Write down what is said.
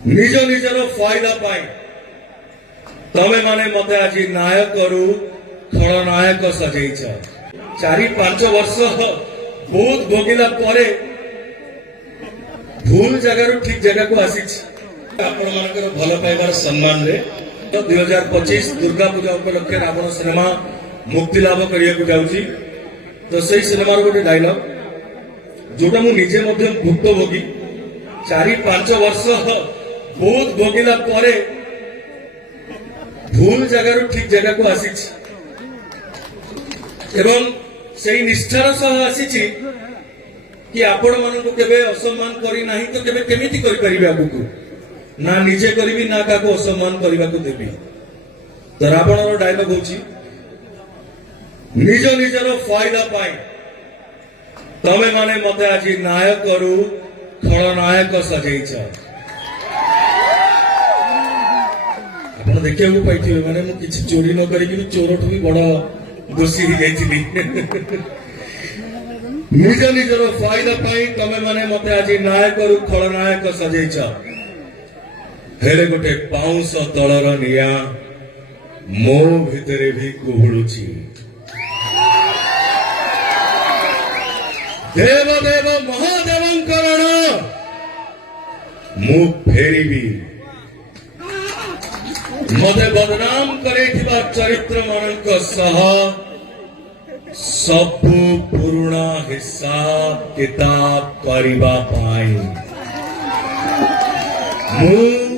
निज निजर फायदा पाई तमे माने मते आज नायक रु खलनायक सजेइछ। 4-5 वर्ष बहुत भोगिला परे भूल जगह ठीक जगह को आसी आपण मानकर भल पाइबार सम्मान रे 2025 दुर्गा पूजा उपलक्षे रावण सिनेमा मुक्ति लाभ करिया जाऊँगी। तो सही सिनेमा गोटे डायलॉग जोटा मु निजे मध्य भुक्तभोगी 4-5 वर्ष बहुत भोगिला परे भूल जगह ठीक जगह को आसी एवं सही निष्ठार सह आसी कि आपण मानक केबे असम्मान करी नाही तो केबे केमिति करि परिबे आगुकु ना निजे करिबी ना काको असम्मान करबाकू देबी। तो रावणर डायलॉग होची निज निजर फायदा पाई तमे माने मते आज नायक रु खलनायक सजेइछ। आपण देखिବାକୁ पाइथिबे माने मु किछि चोरी न करिकि भी चोरठु भी बड़ दोषी ही जाइथिली। निज निजर फायदा पाई तमे माने मते आज नायक रु खलनायक सजेइछ। हेले गोटे पाउंस तलर निया मो भितरे भी कुहुळुची। देव देव महादेवंकरण मु फेरिबी मते बदनाम करेथिबा चरित्र मानक सह सबु पुरुणा हिसाब किताब करिबा पाई मु